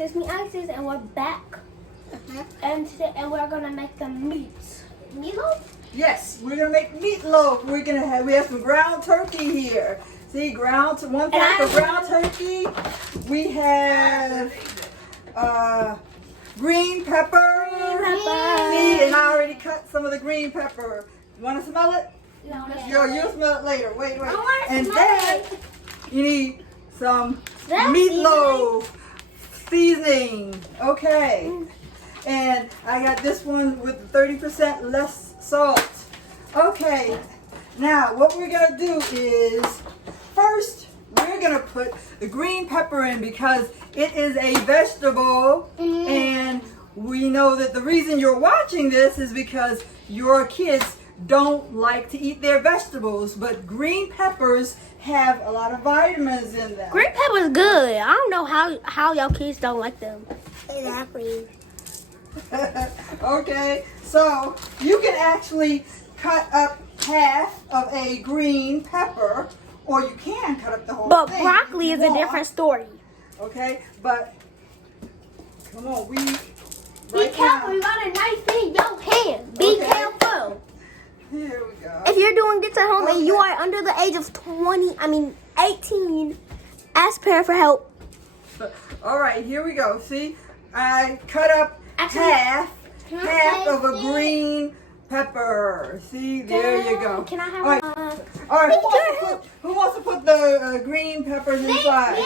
Isis, and we're back. And we're gonna make the meatloaf. Yes, we're gonna make meatloaf. We have some ground turkey here. See, one pack of ground turkey. We have green pepper. See, and I already cut some of the green pepper. You want to smell it? No, You'll smell it later. Wait. And smell then you need some meatloaf seasoning. Okay. And I got this one with 30% less salt. Okay. Now what we're gonna do is first we're gonna put the green pepper in because it is a vegetable, and we know that the reason you're watching this is because your kids don't like to eat their vegetables, but green peppers have a lot of vitamins in them. Green pepper's good. I don't know how y'all kids don't like them. Exactly. Okay, so you can actually cut up half of a green pepper, or you can cut up the whole But thing. broccoli is a different story. Okay, but come on, Be careful, you got a knife in your hand. Be careful. Here we go. If you're doing this at home and you are under the age of 18, ask parent for help. All right, here we go. See, I cut up half of a green pepper. See, there you go. Can I have All right, who wants to put the green peppers inside?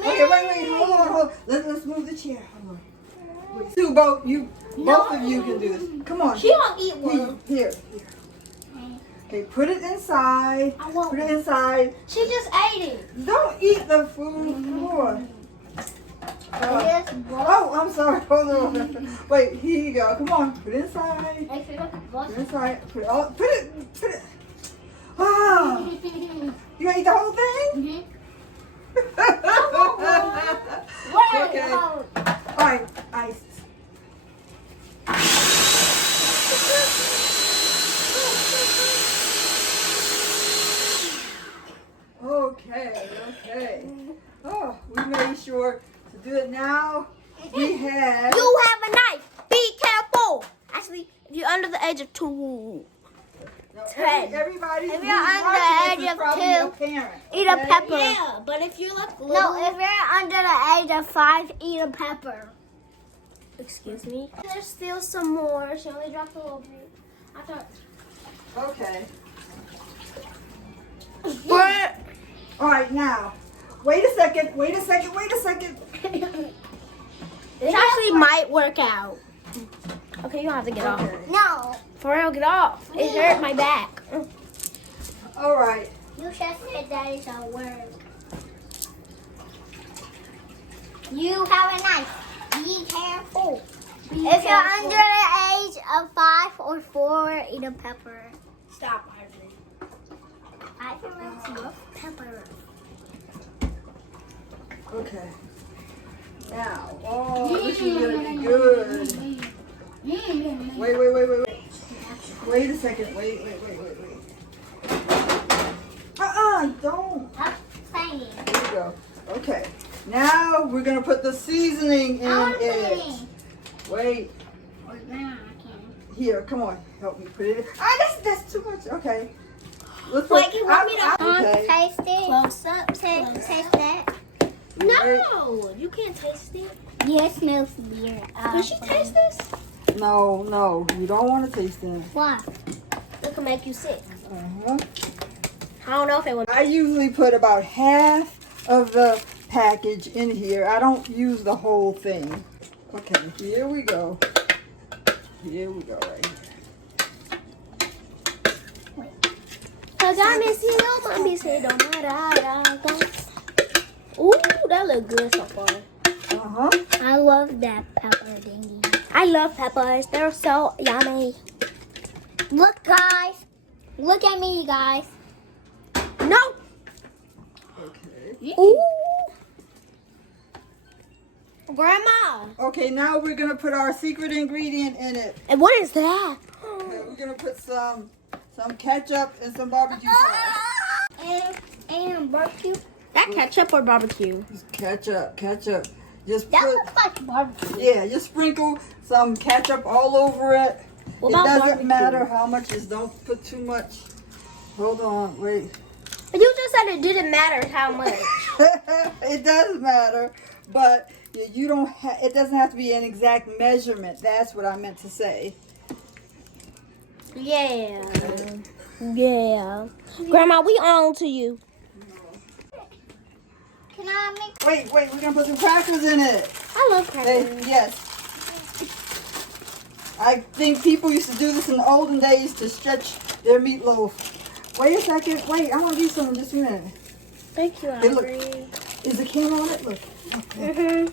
Okay, wait, hold on. Let's move the chair. Hold on. Sue, both of you can do this. Come on. She won't eat one. Here. Okay, put it inside. Put it inside. She just ate it. Don't eat the food. Come on. I'm sorry. Hold on. Wait, here you go. Come on. Put it inside. Put it inside. Put it. Wow. You gonna eat the whole thing? Okay. All right. Ice. Okay. Oh, we made sure to do it now. We have. You have a knife. Be careful. Actually, if you're under the age of 2, Everybody. If you're under the age of 2, eat a pepper. Yeah, but if you're like No, if you're under the age of 5, eat a pepper. Excuse me. There's still some more. She only dropped a little bit. I thought. Okay. All right, now. Wait a second. This actually might work out. Okay, you don't have to get off. no, For real, get off. It hurt my back. All right. you just said that is a word. You have a knife. Be careful. If you're under the age of 5 or 4, eat a pepper. Stop, Ivory. Ivory loves pepper. Okay. Now, this is gonna be good. Wait. Wait a second. Wait. Don't. Stop playing. There you go. Okay. Now we're gonna put the seasoning in it. Wait. Now I can. Here, come on. Help me put it in. That's too much. Okay. Let's Wait, put, you want me to okay. taste it? Close up. Taste that. No, you can't taste it. Yeah, it smells weird. Can she taste this? No, you don't want to taste it. Why? It can make you sick. Uh-huh. I don't know if it would. I usually put about half of the package in here. I don't use the whole thing. Okay, here we go. Right here. Ooh, that look good so far. Uh-huh. I love that pepper thingy. I love peppers. They're so yummy. Look, guys. Look at me, guys. No. Okay. Ooh. Grandma. Okay, now we're gonna put our secret ingredient in it. And what is that? Okay, we're gonna put some ketchup and some barbecue sauce. And barbecue. That ketchup or barbecue? Ketchup. Just That put, looks like barbecue. yeah, just sprinkle some ketchup all over it. What It about doesn't barbecue? matter how much, just don't put too much. Hold on, wait. You just said it didn't matter how much. It does matter, but you don't. It doesn't have to be an exact measurement. That's what I meant to say. Yeah. Yeah. Grandma, we on to you. Can I make? Wait, we're gonna put some crackers in it. I love crackers. Yes. I think people used to do this in the olden days to stretch their meatloaf. Wait a second. Wait, I want to do something just a minute. Thank you, Hey, look. Ivory. Is the camera on it? Look. Okay.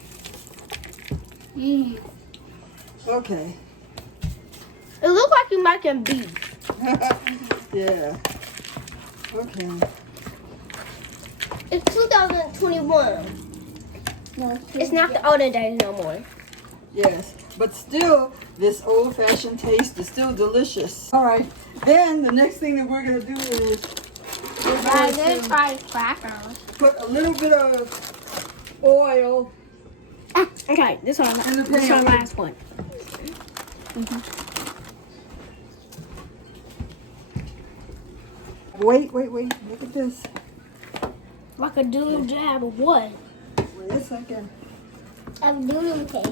Okay. It looks like you're making beef. Yeah. Okay. It's 2021. No. It's not the olden days no more. Yes. But still, this old-fashioned taste is still delicious. All right. Then the next thing that we're gonna do is we're I'm going gonna to try crackers. put a little bit of oil Okay, this one. in the This one, pan. last one. Wait. Look at this. Like a doodle jab of what? Wait a second. I'm doing taste.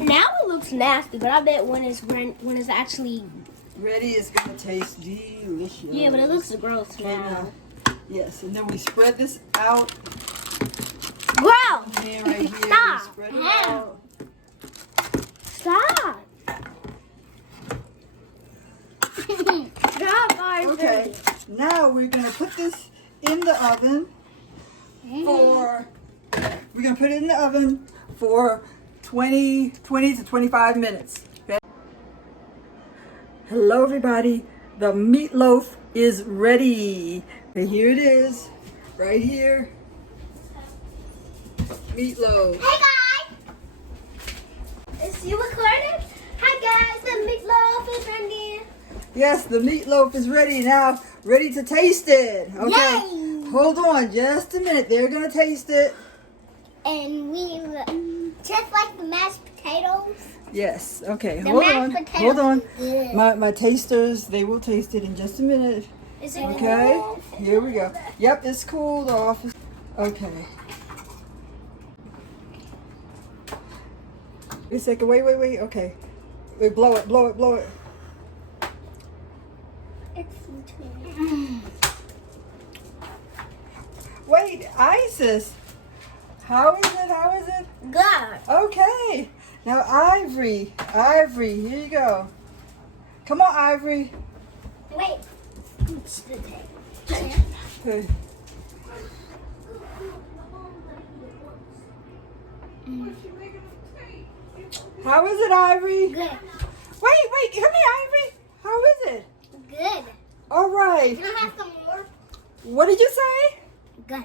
Now it looks nasty, but I bet when it's actually Ready is gonna taste delicious. yeah, but it looks gross Okay, now. yes, and then we spread this out. Gross! And right here, we Stop. spread it out. Stop! Stop, Ivory. Okay, now we're gonna put this in the oven for. We're gonna put it in the oven for 20 to 25 minutes. Okay? Hello, everybody. The meatloaf is ready. Okay, here it is, right here. Meatloaf. Hey guys! Is you recording? Hi guys, the meatloaf is ready. Yes, the meatloaf is ready now. Ready to taste it. Okay. Yay! Hold on just a minute. They're gonna taste it. And we just like the mashed potatoes. Yes. Okay. The Hold mashed on. potatoes Hold on. is good. My tasters, they will taste it in just a minute. Is it Okay. Here we go. Yep, it's cooled off. Okay. Wait a second. Wait. Okay. Wait, blow it. It's between. Wait, Isis. How is it? good? Okay. Now, Ivory, here you go. Come on, Ivory. Wait. Okay. How is it, Ivory? Good. Wait, come here, Ivory. How is it? Good. All right. Can I have some more? What did you say? Good.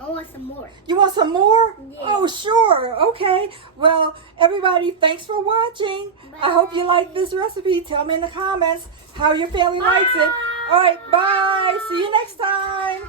I want some more. You want some more? Yeah. Oh, sure. Okay. Well, everybody, thanks for watching. I hope you like this recipe. Tell me in the comments how your family likes it. All right. Bye. See you next time.